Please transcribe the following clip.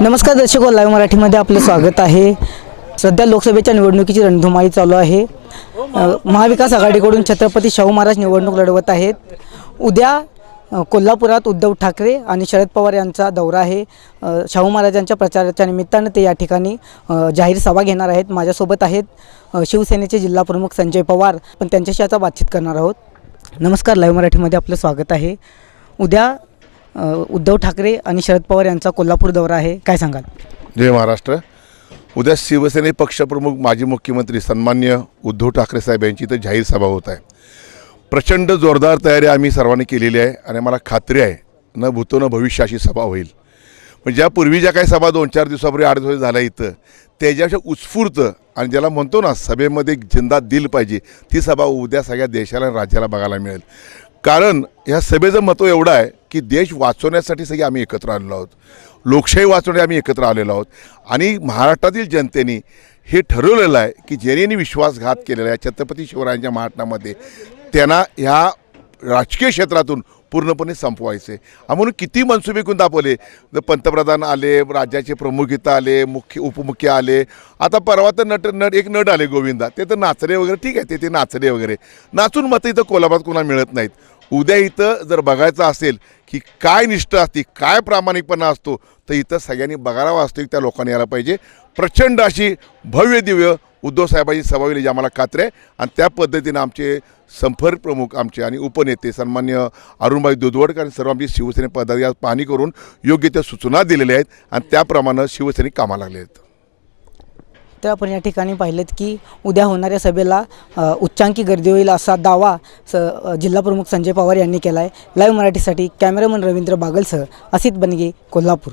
नमस्कार दर्शक लाईव्ह मराठीमध्ये आपलं स्वागत आहे. सध्या लोकसभेच्या निवडणुकीची रणधुमाळी चालू आहे. महाविकास आघाडीकडून छत्रपती शाहू महाराज निवडणूक लढवत आहेत. उद्या कोल्हापुरात उद्धव ठाकरे आणि शरद पवार यांचा दौरा आहे. शाहू महाराजांच्या प्रचाराच्या निमित्तानं ते या ठिकाणी जाहीर सभा घेणार आहेत माझ्यासोबत आहेत. शिवसेनेचे जिल्हा प्रमुख संजय पवार पण त्यांच्याशी आता बातचीत करणार आहोत. नमस्कार लाईव्ह मराठीमध्ये आपलं स्वागत आहे. उद्या उद्धव ठाकरे आणि शरद पवार यांचा कोल्हापूर दौरा आहे. काय सांगाल? जय महाराष्ट्र. उद्या शिवसेने पक्षप्रमुख माजी मुख्यमंत्री सन्मान्य उद्धव ठाकरे साहेब यांची इथं जाहीर सभा होत आहे. प्रचंड जोरदार तयारी आम्ही सर्वांनी केलेली आहे आणि मला खात्री आहे न भूतो न भविष्य अशी सभा होईल. पण ज्या पूर्वी ज्या काही सभा दोन चार दिवसापूर्वी आठ दिवस झाल्या इथं त्याच्यापेक्षा उत्स्फूर्त आणि ज्याला म्हणतो ना सभेमध्ये एक जिंदा दिल पाहिजे ती सभा उद्या सगळ्या देशाला आणि राज्याला बघायला मिळेल. कारण ह्या सभेचं महत्त्व एवढं आहे की देश वाचवण्यासाठी सगळे आम्ही एकत्र आलेलो आहोत. लोकशाही वाचवण्यासाठी आम्ही एकत्र आलेलो आहोत. आणि महाराष्ट्रातील जनतेने हे ठरवलेलं आहे की ज्यांनी विश्वासघात केलेला आहे छत्रपती शिवरायांच्या महाराष्ट्रामध्ये त्यांना ह्या राजकीय क्षेत्रातून पूर्णपणे संपवायचे म्हणून किती मनसुबे करून दाखवले. पंतप्रधान आले राज्याचे प्रमुख इथं आले मुख्य उपमुख्य आले. आता परवा तर नट नट एक नट आले गोविंदा. ते तर नाचले वगैरे ठीक आहे ते ते नाचले वगैरे. नाचून मतं इथं कोल्हापुरात कोणाला मिळत नाहीत. उद्या इथं जर बघायचं असेल की काय निष्ठा असते काय प्रामाणिकपणा असतो तर इथं सगळ्यांनी बघायला वास्तविक त्या लोकांनी यायला पाहिजे. प्रचंड अशी भव्य दिव्य उद्धव साहेबांची सभा होईल आम्हाला खात्री आहे. आणि त्या पद्धतीनं आमचे संपर्क प्रमुख आमचे आणि उपनेते सन्मान्य अरुणबाई दुधवडकर आणि सर्व आमची शिवसेने पदाधिकारी आज पाहणी करून योग्य त्या सूचना दिलेल्या आहेत आणि त्याप्रमाणे शिवसैनिक कामाला लागले आहेत. तर आपण या ठिकाणी पाहिलेत की उद्या होणाऱ्या सभेला उच्चांकी गर्दी होईल असा दावा स जिल्हाप्रमुख जिल्हा प्रमुख संजय पवार यांनी केला आहे लाईव्ह मराठीसाठी कॅमेरामन रवींद्र बागलसह असित बनगे कोल्हापूर.